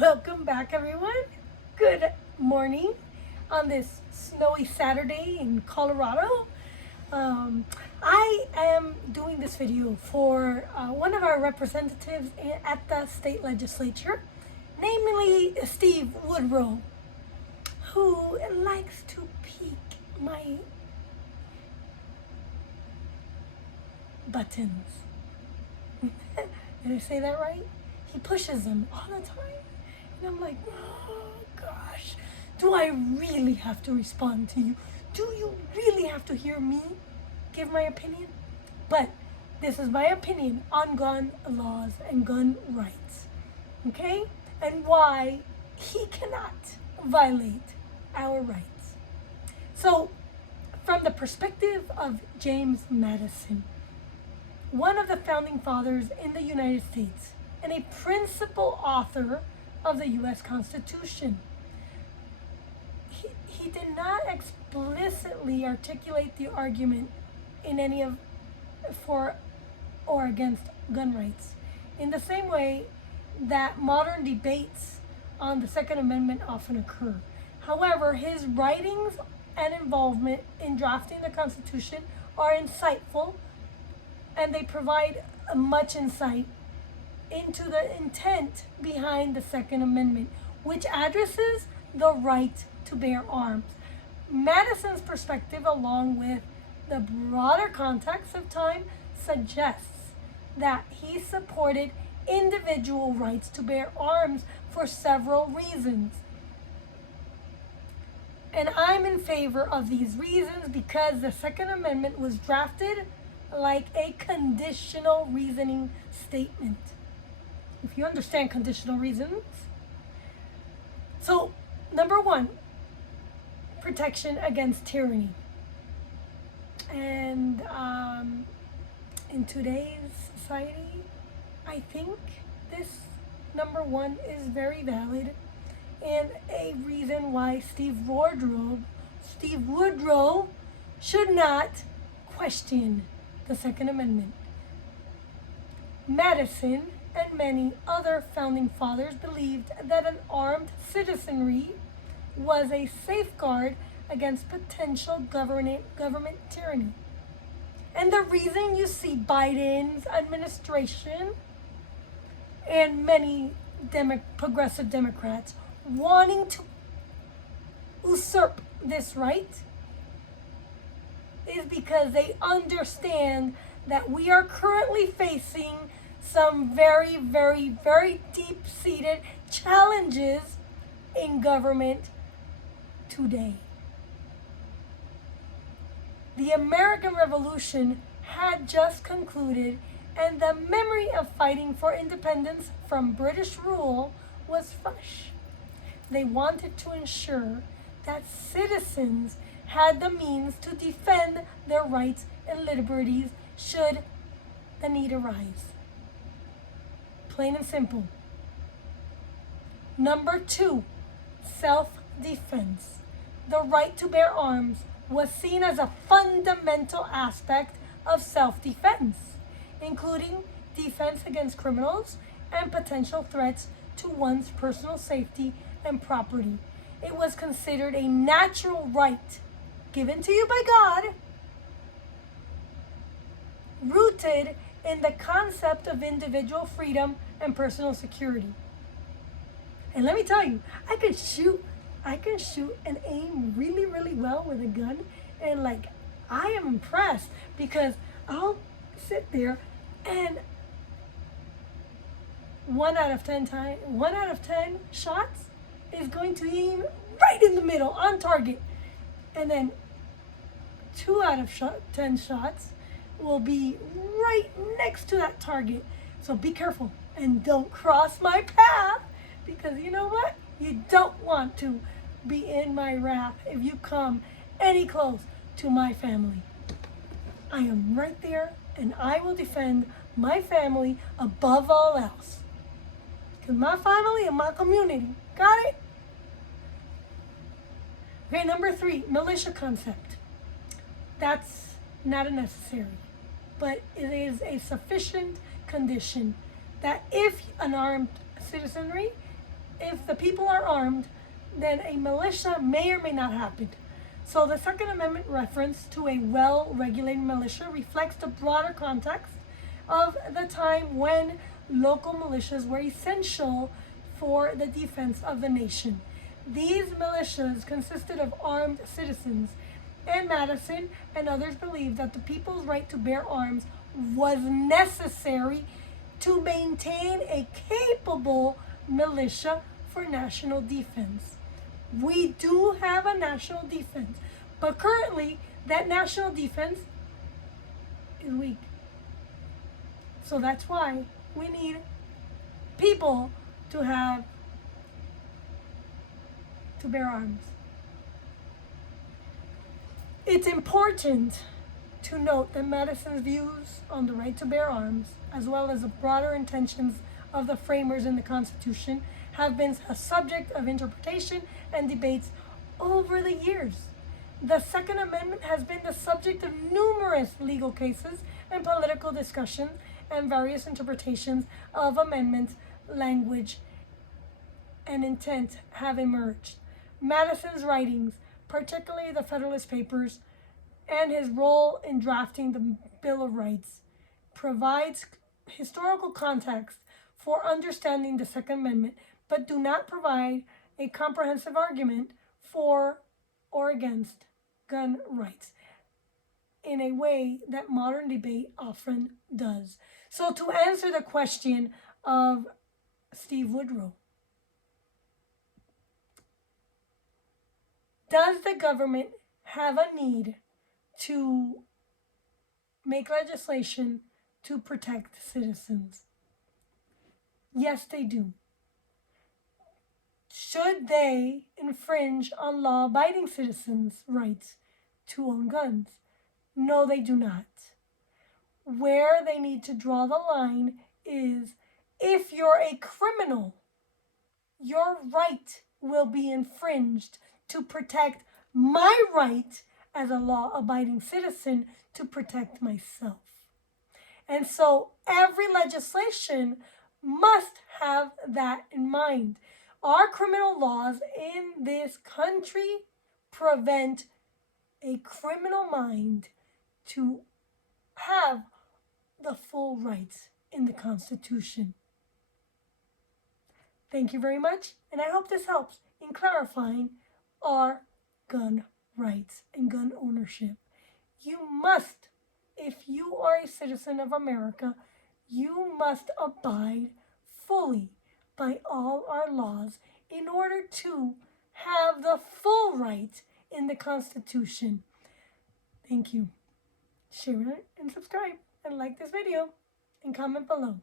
Welcome back, everyone. Good morning on this snowy Saturday in Colorado. I am doing this video for one of our representatives at the state legislature, namely Steve Woodrow, who likes to pique my buttons. Did I say that right? He pushes them all the time. And I'm like, oh gosh, do I really have to respond to you? Do you really have to hear me give my opinion? But this is my opinion on gun laws and gun rights, okay? And why he cannot violate our rights. So, from the perspective of James Madison, one of the founding fathers in the United States and a principal author of the U.S. Constitution, he did not explicitly articulate the argument in any of for or against gun rights in the same way that modern debates on the Second Amendment often occur. However, his writings and involvement in drafting the Constitution are insightful, and they provide much insight into the intent behind the Second Amendment, which addresses the right to bear arms. Madison's perspective, along with the broader context of time, suggests that he supported individual rights to bear arms for several reasons. And I'm in favor of these reasons because the Second Amendment was drafted like a conditional reasoning statement. If you understand conditional reasons. So, number one, protection against tyranny. And in today's society, I think this number one is very valid and a reason why Steve Woodrow should not question the Second Amendment. Madison and many other founding fathers believed that an armed citizenry was a safeguard against potential government tyranny. And the reason you see Biden's administration and many progressive Democrats wanting to usurp this right is because they understand that we are currently facing some very, very, very deep-seated challenges in government today. The American Revolution had just concluded, and the memory of fighting for independence from British rule was fresh. They wanted to ensure that citizens had the means to defend their rights and liberties should the need arise. Plain and simple. Number two, self-defense. The right to bear arms was seen as a fundamental aspect of self-defense, including defense against criminals and potential threats to one's personal safety and property. It was considered a natural right given to you by God, rooted in the concept of individual freedom and personal security. And let me tell you, I can shoot and aim really, really well with a gun, and I am impressed because I'll sit there and 1 out of 10 shots is going to aim right in the middle on target, and then 2 out of 10 shots will be right next to that target. So be careful and don't cross my path, because you know what? You don't want to be in my wrath if you come any close to my family. I am right there, and I will defend my family above all else. Because my family and my community. Got it? Okay, number three, militia concept. That's not a necessary, but it is a sufficient condition that if an armed citizenry if the people are armed, then a militia may or may not happen. So the Second Amendment reference to a well-regulated militia reflects the broader context of the time when local militias were essential for the defense of the nation. These militias consisted of armed citizens, and Madison and others believed that the people's right to bear arms was necessary to maintain a capable militia for national defense. We do have a national defense, but currently that national defense is weak. So that's why we need people to bear arms. It's important to note that Madison's views on the right to bear arms, as well as the broader intentions of the framers in the Constitution, have been a subject of interpretation and debates over the years. The Second Amendment has been the subject of numerous legal cases and political discussions, and various interpretations of amendments, language, and intent have emerged. Madison's writings, particularly the Federalist Papers, and his role in drafting the Bill of Rights, provides historical context for understanding the Second Amendment, but do not provide a comprehensive argument for or against gun rights in a way that modern debate often does. So to answer the question of Steve Woodrow, does the government have a need to make legislation to protect citizens? Yes, they do. Should they infringe on law-abiding citizens' rights to own guns? No, they do not. Where they need to draw the line is if you're a criminal, your right will be infringed to protect my right as a law-abiding citizen to protect myself. And so every legislation must have that in mind. Our criminal laws in this country prevent a criminal mind to have the full rights in the Constitution. Thank you very much, and I hope this helps in clarifying our gun rights and gun ownership. You must, if you are a citizen of America, you must abide fully by all our laws in order to have the full rights in the Constitution. Thank you. Share it and subscribe and like this video and comment below.